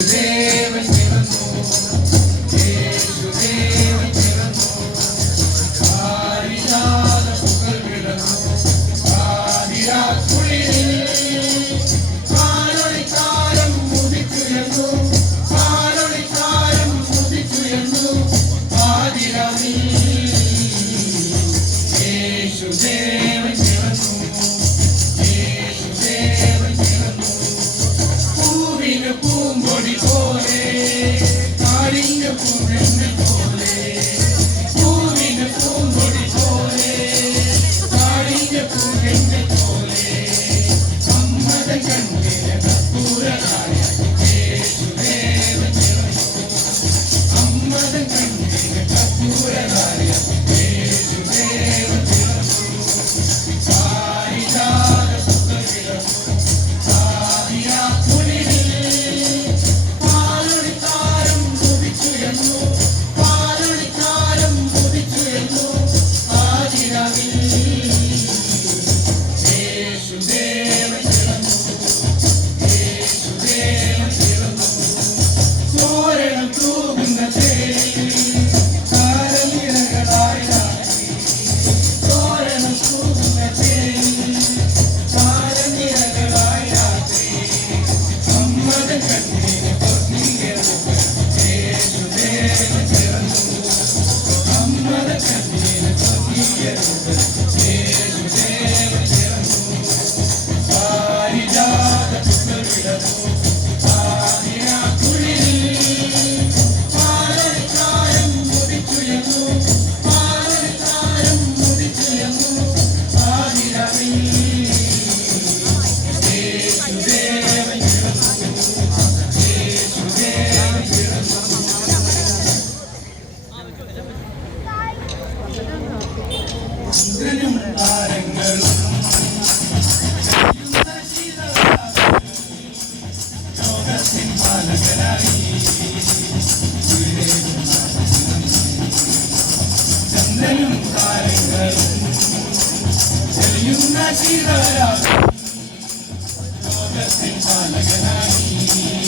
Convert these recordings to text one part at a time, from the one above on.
Sim. ശിവരാ ലോകത്തിൽ പാലകനായി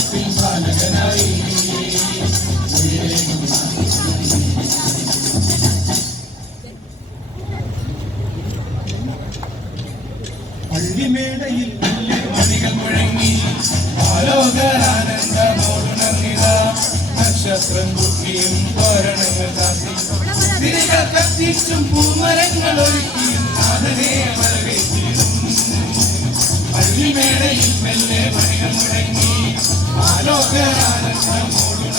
മനസ്സിൽ ബാലകനായി പള്ളിമേടയിൽ മണികൾ മുഴങ്ങി ആലോകരാനന്ദമോടുണർന്നിത നക്ഷത്രം കുട്ടിയും തോരണങ്ങൾ താത്തി തിരികൾ കത്തിച്ചും പൂമരങ്ങൾ ഒരുക്കിയും അതിനെ വരവേറ്റിരുന്നു ശശിമേളയും മെല്ലെ പണികൾ മുടങ്ങി ആലോകരാനന്ദമോടും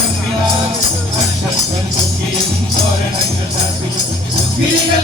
തോരണങ്ങൾ തപ്പി ഗിരികൾ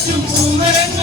Isso, moleque. É